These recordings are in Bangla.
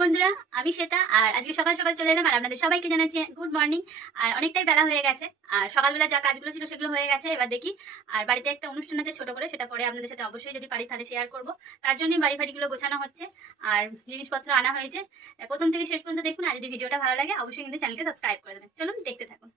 বন্ধুরা, আমি শ্বেতা আর আজকে সকাল সকাল চলে এলাম আর আপনাদের সবাইকে জানাচ্ছি গুড মর্নিং। আর অনেকটাই বেলা হয়ে গেছে আর সকালবেলা যা কাজগুলো ছিল সেগুলো হয়ে গেছে। এবার দেখি আর বাড়িতে একটা অনুষ্ঠান আছে ছোট করে, সেটা পরে আপনাদের সাথে অবশ্যই যদি পারি তাহলে শেয়ার করব। তার জন্যই বাড়ি ফাড়িগুলো গোছানো হচ্ছে আর জিনিসপত্র আনা হয়েছে। প্রথম থেকে শেষ পর্যন্ত দেখুন, আর যদি ভিডিওটা ভালো লাগে অবশ্যই কিন্তু চ্যানেলকে সাবস্ক্রাইব করে দেবেন। চলুন দেখতে থাকুন।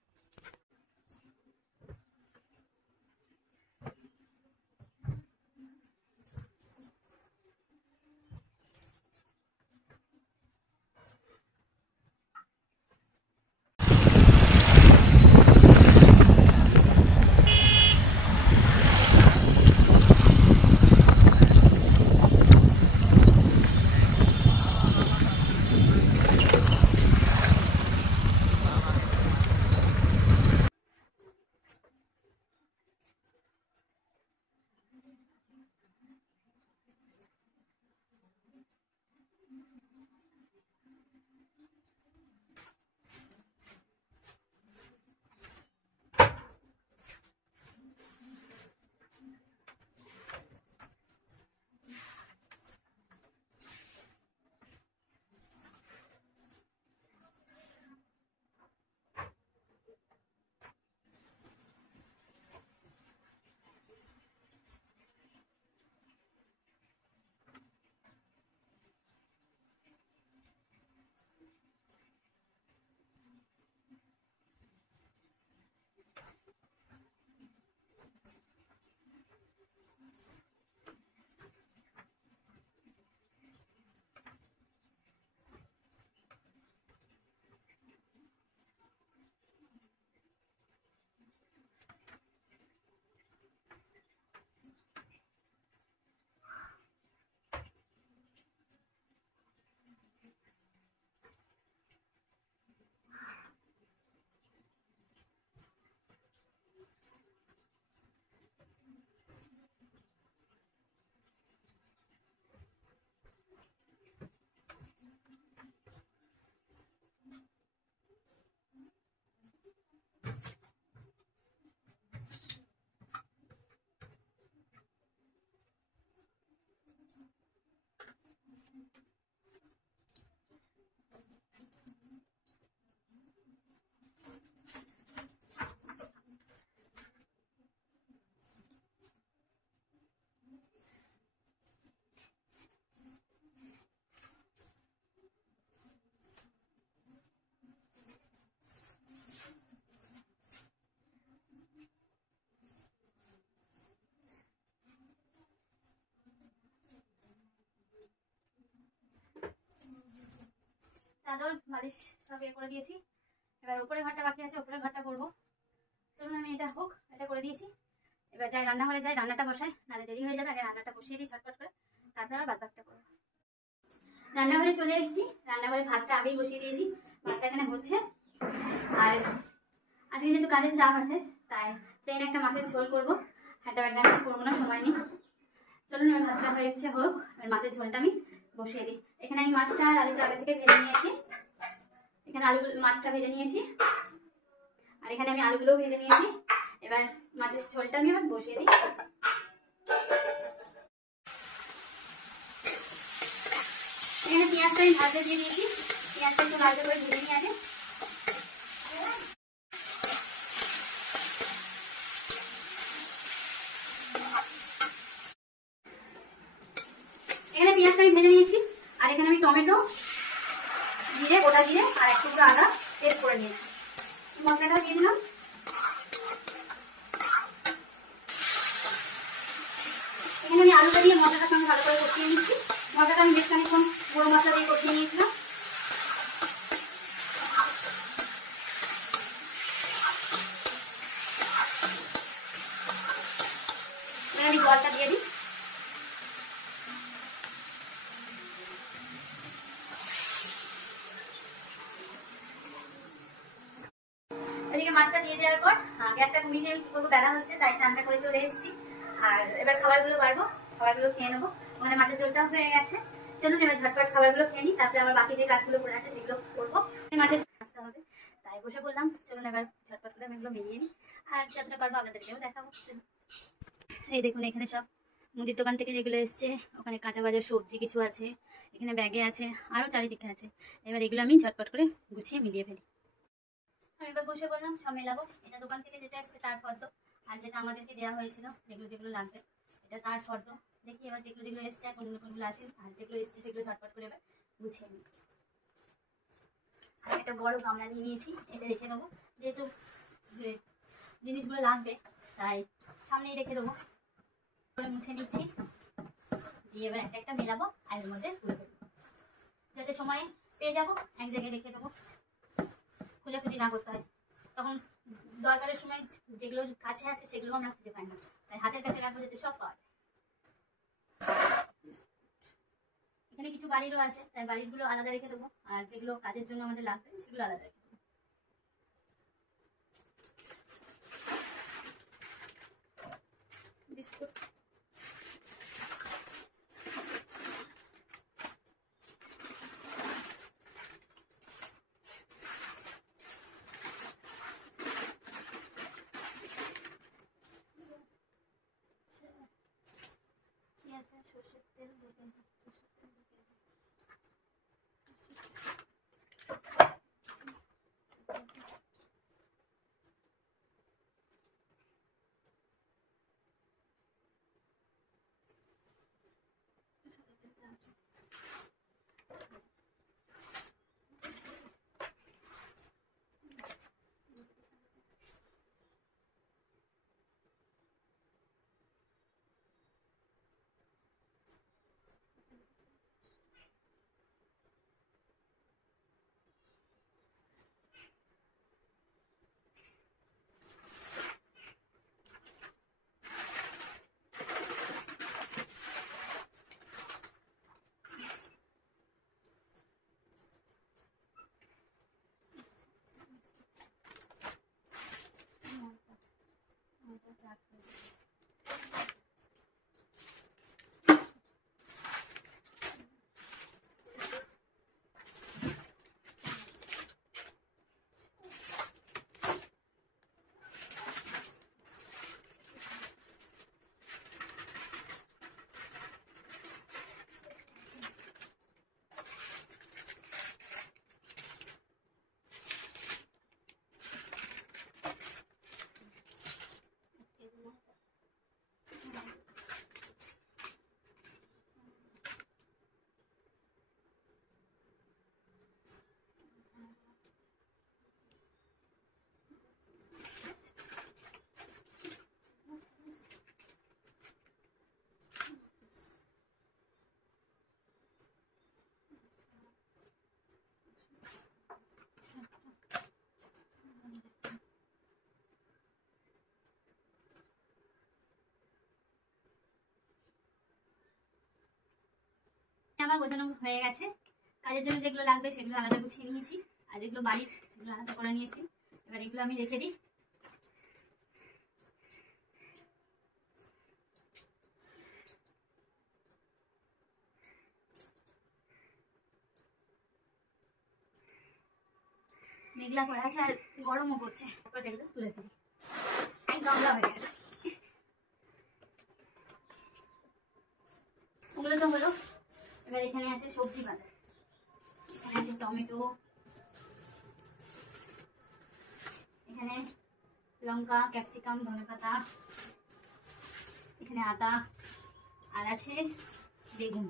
চাদর বালিশ সব ইয়ে করে দিয়েছি। এবার উপরে ঘরটা বাকি আছে, উপরে ঘরটা করবো। চলুন, আমি এটা হোক, এটা করে দিয়েছি। এবার যাই রান্নাঘরে, যাই রান্নাটা বসাই, নাহলে দেরি হয়ে যাবে। আগে রান্নাটা বসিয়ে দিই ঝটপট করে, তারপর আবার বাদ বাকিটা করবো। রান্নাঘরে চলে এসেছি, রান্নাঘরে ভাতটা আগেই বসিয়ে দিয়েছি, ভাতটা এখানে হচ্ছে। আর আজকে যেহেতু কাজের চাপ আছে তাই প্লেন একটা মাছের ঝোল করবো, হাঁটা বাটা করবো না, সময় নেই। চলুন, এবার ভাতটা হয়েছে হোক, এবার মাছের ঝোলটা আমি বসিয়ে দিই। এখানে আমি মাছটা আর আলুটা আগে থেকে ভেজে নিয়েছি, এখানে মাছটা ভেজে নিয়েছি আর এখানে আমি আলুগুলোও ভেজে নিয়েছি। এবার মাছের ঝোলটা আমি এবার বসিয়ে দিই। এখানে পেঁয়াজটা আমি ভাজতে দিয়ে দিয়েছি, পেঁয়াজটা একটু ভাজতে করে ভেজে নিয়ে আগে। এখানে পেঁয়াজটা আমি ভেজে নিয়েছি আর এখানে আমি টমেটো, জিরে, গোটা জিরে আর একটু করে আদা পেস্ট করে নিয়েছি। মশলাটাও দিয়ে দিলাম। এখানে আমি আলুটা দিয়ে মশলাটার সঙ্গে ভালো করে কষিয়ে নিচ্ছি। মশলাটা আমি বেশ খানিক্ষণ গুঁড়ো মশলা দিয়ে কষিয়ে নিয়েছিলাম। এখানে আমি জলটা দিয়ে দিই। এদিকে মাছটা দিয়ে দেওয়ার পর গ্যাসটা কমিয়ে দিয়ে কি করবো, বেলা হচ্ছে তাই চানটা করে চলে এসেছি। আর এবার খাবারগুলো বাড়বো, খাবারগুলো খেয়ে নেবো। ওখানে মাছের ঝোলটা হয়ে গেছে। চলুন এবার ঝটপট খাবারগুলো খেয়ে নিই, তারপরে আমার বাকি যে কাজগুলো পড়ে আছে সেগুলো করবো। মাছের আসতে হবে তাই বসে পড়লাম। চলুন এবার ঝটপট করে আমি এগুলো মিলিয়ে নিই আর যতটা পারবো আপনাদেরকেও দেখাবো। এই দেখুন, এখানে সব মুদির দোকান থেকে যেগুলো এসছে, ওখানে কাঁচা বাজার সবজি কিছু আছে, এখানে ব্যাগে আছে, আরও চারিদিকে আছে। এবার এগুলো আমি ঝটপট করে গুছিয়ে মিলিয়ে ফেলি। আমি এবার বসে বললাম সব মেলাবো। এটা দোকান থেকে যেটা এসছে তার ফর্দ, আর যেটা আমাদেরকে দেওয়া হয়েছিল যেগুলো যেগুলো লাগবে এটা তার ফর্দ। দেখি এবার যেগুলো যেগুলো এসছে কোনগুলো কোনগুলো আসে, আর যেগুলো এসছে সেগুলো ঝটপট করে এবার গুছিয়ে নিই। আর একটা বড় গামলা নিয়ে নিয়েছি, এটা রেখে দেবো, যেহেতু জিনিসগুলো লাগবে তাই সামনেই রেখে দেবো। করে মুছে নিচ্ছি, দিয়ে এবার একটা একটা মেলাবো আর এর মধ্যে তুলে দেবো, যাতে সময়ে পেয়ে যাবো, এক জায়গায় রেখে দেবো, খোঁজাখুঁজি না করতে হয়। তখন দরকারের সময় যেগুলো কাছে আছে সেগুলো আমরা খুঁজে পাই না, তাই হাতের কাছে রাখবো যাতে সব পাওয়া যায়। এখানে কিছু বাড়িরও আছে, তাই বাড়িরগুলো আলাদা রেখে দেবো, আর যেগুলো কাজের জন্য আমাদের লাগবে সেগুলো আলাদা রেখে দেবো। বিস্কুট সর্ষের তেল 2 কেজি, সর্ষের তেল 2 কেজি। আমার গোছানো হয়ে গেছে। কাজের জন্য যেগুলো লাগবে সেগুলো আলাদা গুছিয়ে নিয়েছি, আর যেগুলো বাড়ির সেগুলো আলাদা করে নিয়েছি। এবার এগুলো আমি রেখে দিই। মেঘলা করা আছে আর গরমও করছে, এগুলো তুলে ফেলি। গামলা হয়ে গেছে, ওগুলো তো হলো। এবার এখানে আছে সবজি বাজার, এখানে আছে টমেটো, এখানে লঙ্কা, ক্যাপসিকাম, ধনেপাতা, এখানে আদা, আর আছে বেগুন।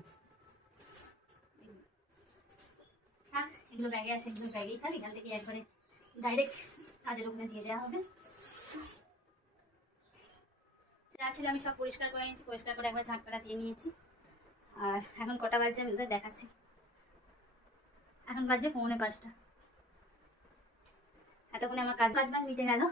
থাক, এগুলো ব্যাগে আছে, এগুলো ব্যাগেই থাক, এখান থেকে একবারে ডাইরেক্ট কাজের ওখানে দিয়ে দেওয়া হবে। যা ছিল আমি সব পরিষ্কার করে নিয়েছি, পরিষ্কার করে একবার ঝাঁটপালা দিয়ে নিয়েছি। আর এখন কটা বাজছে আমি ওদের দেখাচ্ছি। এখন বাজছে 4:45। এতক্ষণে আমার কাজ মিটে গেল।